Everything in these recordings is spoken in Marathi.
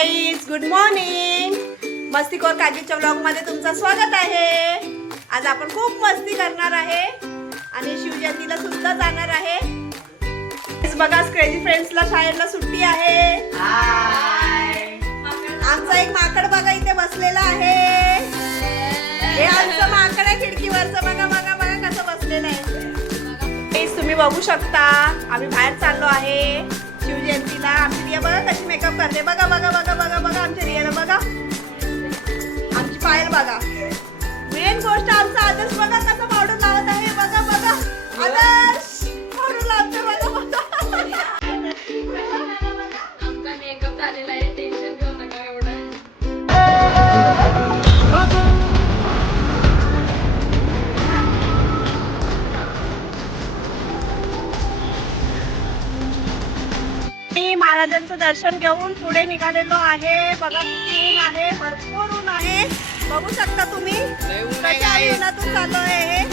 Guys, good morning. मस्तीखोर काकीच्या व्लॉग मध्ये तुमचं स्वागत आहे. आज आपण खूप मस्ती करणार आहे आणि शिवजयंतीला सुद्धा जाणार आहे. बघा, क्रेझी फ्रेंड्सला शाळेला सुट्टी आहे. आमचा एक माकड बघा इथे बसलेला आहे. हे आमचं माकड आहे खिडकीवरचं. बघा बघा बघा कसं बसलेलं आहे. तुम्ही बघू शकता आम्ही बाहेर चाललो आहे शिवजयंतीला. आमची रिया बघा कशी मेकअप करते. बघा बघा बघा बघा बघा आमच्या रियाला बघा. आमची पायल बघा. मेन गोष्ट आमचा आदर्श बघा कसा पावडर लावत आहे. बघा बघा आदर्श पावडर लावते. बघा बघा आमचा मेकअप झालेला आहे. टेन्शन घेऊ नका एवढं. मी महाराजांचं दर्शन घेऊन पुढे निघालेलो आहे. बघा किती ऊन आहे, भरपूर ऊन आहे. बघू शकता तुम्ही कशा उन्हातून चाललो आहे.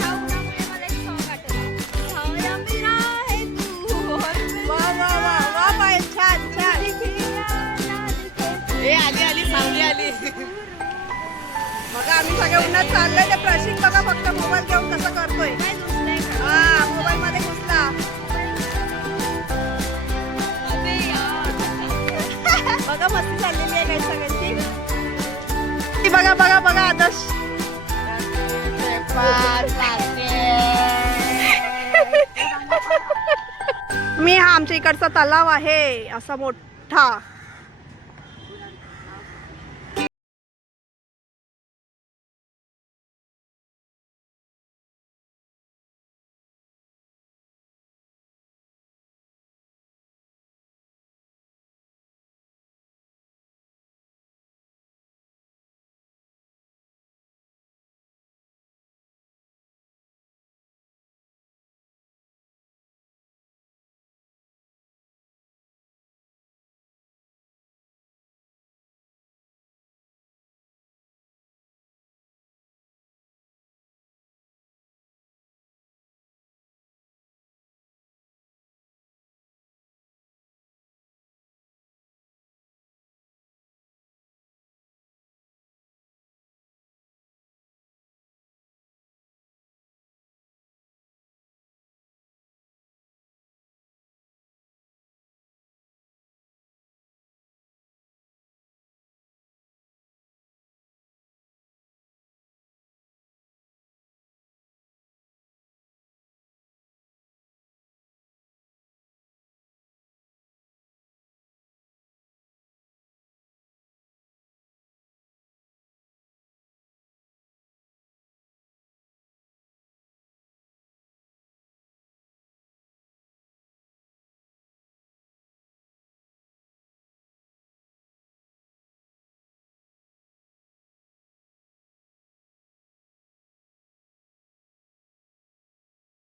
वा वा वा वा पायल, छान छान. आली सावली आली. बघा आम्ही सगळ्या उन्हात चाललोय. ते प्रशिक बघा फक्त मोबाईल घेऊन कसं करतोय. हा, मोबाईल मध्ये घुसला. बघा मस्ती चाललेली आहे काही सगळ्यांची. बघा बघा बघा आदर्श. मी हा आमच्या इकडचा तलाव आहे असा मोठा.